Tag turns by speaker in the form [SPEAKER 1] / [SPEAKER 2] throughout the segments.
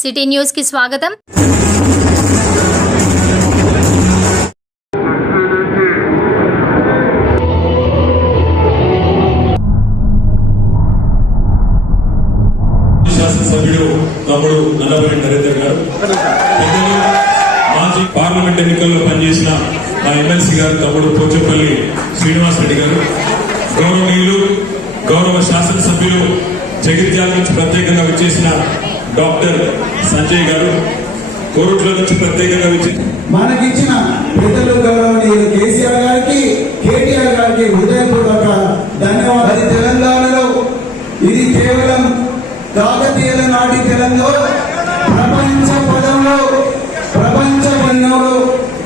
[SPEAKER 1] City న్యూస్కి స్వాగతం.
[SPEAKER 2] శాసనసభ్యుడు తమ్ముడు నల్లపల్లి నరేందర్ గారు. మాజీ పార్లమెంట్ ఎన్నికల్లో పనిచేసిన మా ఎమ్మెల్సీ గారు తమ్ముడు పోచంపల్లి శ్రీనివాస్ రెడ్డి గారు. గౌరవనీయులు గౌరవ శాసనసభ్యులు జగిత్యాల నుంచి ప్రత్యేకంగా వచ్చేసిన డాక్టర్ సంజయ్ గారు కోరుట్ల నుంచి ప్రత్యేకంగా విచ్చి
[SPEAKER 3] మనకిచ్చిన పెద్దలు గౌరవనీయులు కేసీఆర్ గారికి కేటీఆర్ గారికి హృదయపూర్వక ధన్యవాదాలు. తెలంగాణలో ఇది కేవలం కాకతీయుల నాటి తెలంగాణ. ప్రపంచ పదంలో ప్రపంచ రంగంలో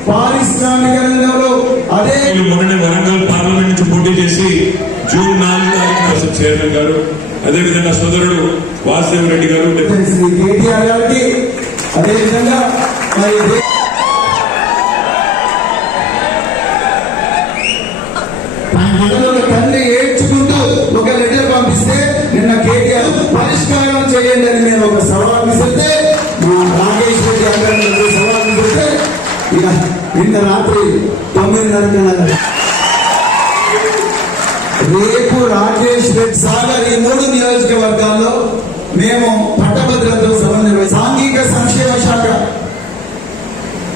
[SPEAKER 3] పారిశ్రామిక రంగంలో అదే
[SPEAKER 2] మొన్ననే వరంగల్ పార్లమెంట్ నుంచి పోటీ చేసి జూన్ నాలుగు తారీఖు కోసం చైర్మన్ గారు. అదేవిధంగా సోదరుడు వాసుదేవ రెడ్డి గారు
[SPEAKER 3] శ్రీ కేటీఆర్ గారికి అదేవిధంగా మరి తల్లి ఏడ్చుకుంటూ ఒక లెటర్ పంపిస్తే నిన్న కేటీఆర్ పరిష్కారం చేయండి అని నేను ఒక సవాల్ విసిరితే మా రాకేష్ రెడ్డి అక్కడ సవాల్ విసిరితే ఇక నిన్న రాత్రి తొమ్మిదిన్నర రేపు రాకేష్ రెడ్డి సాగర్ ఈ మూడు నియోజకవర్గాల్లో మేము పట్టభద్రతో సంబంధం సాంఘిక సంక్షేమ శాఖ.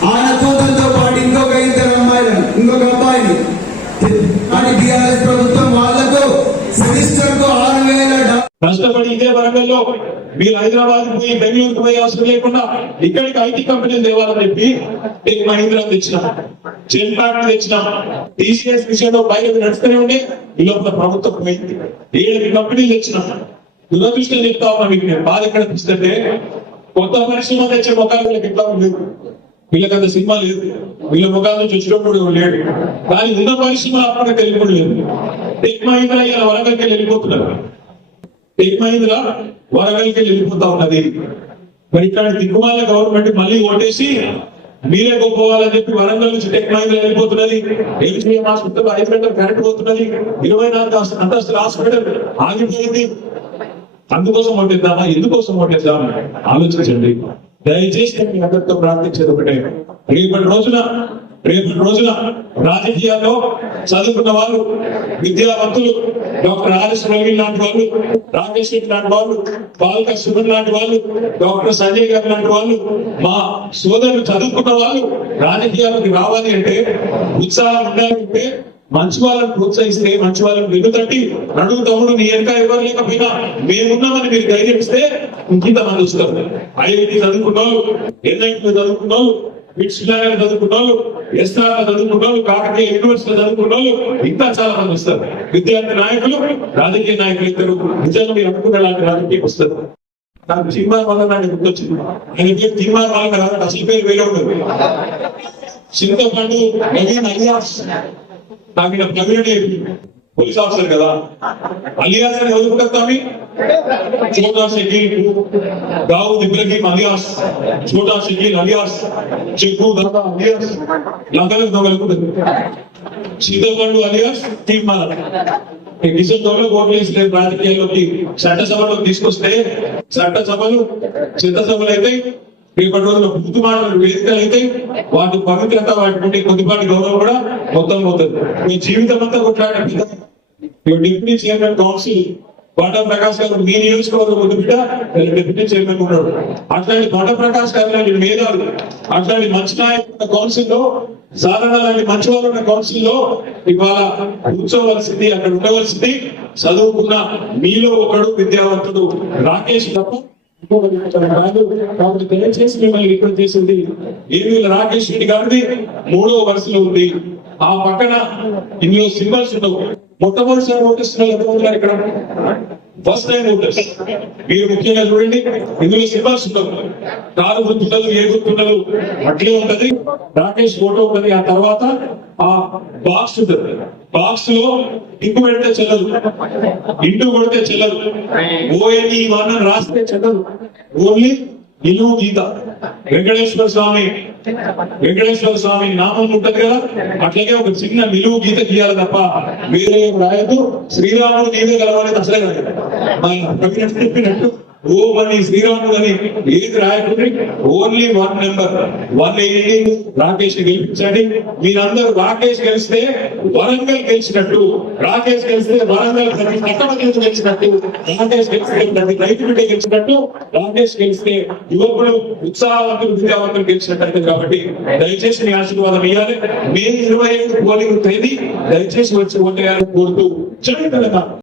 [SPEAKER 3] ఆయన కూతురుతో పాటు ఇంకొక ఇద్దరు అమ్మాయిలను ఇంకొక అబ్బాయిని అని బీఆర్ఎస్ ప్రభుత్వం వాళ్ళకు సెమిస్టర్కు ఆరు వేల
[SPEAKER 2] కష్టపడి ఇదే వరంగల్లో మీరు హైదరాబాద్ పోయి బెంగళూరుకు పోయి అవసరం లేకుండా ఇక్కడికి ఐటీ కంపెనీలు తేవాలని చెప్పి టెక్ మహీంద్రా తెచ్చినాం. జెన్పాక్ తెచ్చిన. టీసీఎస్ విషయంలో బయట నడుస్తూనే ఉండే. ఈ లోపల ప్రభుత్వం పోయింది. ఏడు కంపెనీలు తెచ్చినా. దురదృష్టం చెప్తా ఉన్నా మీకు నేను. బాధ ఎక్కడ అనిపిస్తుంటే కొత్త పరిశ్రమ తెచ్చే ముఖాలు వీళ్ళకి ఎట్లా ఉండేది వీళ్ళకంత సినిమా లేదు. వీళ్ళ ముఖాల నుంచి వచ్చినప్పుడు లేడు. కానీ ఉన్న పరిశ్రమ అప్పటికి తెలియకుండా లేదు. టెక్ మహీంద్ర ఇలా వరంగల్కి వెళ్ళిపోతున్నారు. టెక్ మహీంద్ర వరంగల్కి వెళ్ళిపోతా ఉన్నది. మరి ఇక్కడ దిక్కుమాల గవర్నమెంట్ మళ్ళీ ఓటేసి మీరే గొప్పవాలని చెప్పి వరంగల్ నుంచి టెక్ మహీంద్ర వెళ్ళిపోతున్నది. ఎల్జీఎం హాస్పిటల్ ఐదు గంటలు కరెంట్ పోతున్నది. ఇరవై నాలుగు అంత- అంతస్తుల హాస్పిటల్ ఆగిపోయింది. అందుకోసం ఓటేద్దామా ఎందుకోసం ఓటేద్దామా ఆలోచించండి. దయచేసి మీ అందరితో ప్రార్థించేది ఒకటే రేపటి రోజున రేపటి రోజున రాజకీయాల్లో చదువుకున్న వాళ్ళు విద్యావంతులు డాక్టర్ ఆర్ఎస్ ప్రవీణ్ లాంటి వాళ్ళు రాకేష్ రెడ్డి లాంటి వాళ్ళు బాలక సుమన్ లాంటి వాళ్ళు డాక్టర్ సంజయ్ గారు లాంటి వాళ్ళు మా సోదరులు చదువుకున్న వాళ్ళు రాజకీయాలకు రావాలి అంటే ఉత్సాహం ఉండాలంటే మంచి వాళ్ళని ప్రోత్సహిస్తే మంచి వాళ్ళని వెన్నుతట్టి నడుగు తమ్ముడు నీ వెనక ఎవరు లేకపోయినా మేమున్నామని మీరు ధైర్యం ఇస్తే ఇంకింత మంది వస్తారు. ఐఐటి చదువుకున్నావు ఎన్ఐటి చదువుకున్నావు విశ్వవిద్యాలయాలు చదువుకున్నావు ఎస్ఆర్ చదువుకున్నావు కాకతీయ యూనివర్సిటీ చదువుకున్నావు ఇంకా చాలా మంది వస్తారు. విద్యార్థి నాయకులు రాజకీయ నాయకులు ఇద్దరు నిజంగా మీరు అనుకున్న లాంటి రాజకీయం వస్తారు. నాకు తీర్మానం వల్ల నాకు గుర్తొచ్చింది ఆయన పేరు తీర్మానం వల్ల కాదు అసలు పేరు వేరే ఉండదు చింతపండు నవీన్ అయ్యాస్ నాకు ఇక్కడ కమ్యూనిటీ పోలీస్ ఆఫీసర్ కదా అన్ని రాష్ట్రాన్ని చదువుకుంటాం చోటా షకీల్ దావుద్ ఇబ్రహీం అలియాస్ చోటా షకీల్ అలియాస్ చెక్కు దాదా అలియాస్ లంకలకు దొంగలుకుంటుంది సీతోకండు అలియాస్ తీర్మాల కిషన్ దొంగలు ఓట్లు వేసలేదు రాజకీయాల్లోకి చట్టసభలోకి తీసుకొస్తే చట్టసభలు చిత్తసభలు అయితే రేపటి రోజుల్లో బుద్ధి మాటలు వేదికలు అయితే వాటి పవిత్రత వాటి కొద్దిపాటి గౌరవం కూడా మొత్తం పోతుంది. మీ జీవితం అంతా కొట్లాడే డిప్యూటీ చైర్మన్ కౌన్సిల్ బాటా ప్రకాష్ గారు మీ నియోజకవర్గం ముందు బిడ్డ డిప్యూటీ చైర్మన్ ఉన్నాడు. అట్లాంటి బాటా ప్రకాష్ గారు లాంటి మేధావులు అట్లాంటి మంచి నాయకుల కౌన్సిల్లో సాధారణ లాంటి మంచి వాళ్ళు ఉన్న కౌన్సిల్లో ఇవాళ కూర్చోవలసింది అక్కడ ఉండవలసింది చదువుకున్న మీలో ఒకడు విద్యావంతుడు రాకేష్ తప్ప కాబట్టి దయచేసి మిమ్మల్ని రిక్వెస్ట్ చేసింది ఏవీల రాకేష్ రెడ్డి గారిది మూడో వరుసలో ఉంది. ఆ పక్కన ఇందులో సింబల్స్ ఉండవు. మొట్టమొదటిసారి నోటీస్ ఎంతమంది ఇక్కడ? First time voters. మీరు ముఖ్యంగా చూడండి ఇందులో సింబల్స్ ఉండవు. కారు గుర్తుండదు ఏ గుర్తుండదు. అట్లే ఉంటది రాకేష్ ఫోటో ఉంటది. ఆ తర్వాత ఆ బాక్స్ బాక్స్లో ఇంకు పెడితే చెల్లదు. ఇంటూ కొడితే చెల్లదు. ఓఎన్ఈ వన్ అని రాస్తే చెల్లదు. ఓన్లీ నిలువు గీత. వెంకటేశ్వర స్వామి వెంకటేశ్వర స్వామి నామం ఉంటది కదా? అట్లాగే ఒక చిన్న నిలువు గీత గీయాలి తప్ప వేరే రాయదు శ్రీరాముడు నీవే కలవాలని అసలే కదా ప్రవీణ చెప్పినట్టు ఓం అని శ్రీరాముడు అని ఏది రాయకుండి? Only one number one eighty Rakesh గెలిపించండి. మీరందరూ రాకేష్ గెలిస్తే వరంగల్ గెలిచినట్టు రాకేష్ గెలిస్తే వరంగల్ ప్రతి పట్టణం గెలిచినట్టు రాకేష్ గెలిస్తే ప్రతి రైతు బిడ్డ గెలిచినట్టు రాకేష్ గెలిస్తే యువకులు ఉత్సాహవంతులు విద్యావంతులు గెలిచినట్టు కాబట్టి దయచేసి మీ ఆశీర్వాదం ఇవ్వాలి మే ఇరవై ఐదు పోలింగ్ తేదీ. దయచేసి వచ్చి ఓటేయాలని కోరుతూ జై తెలంగాణ.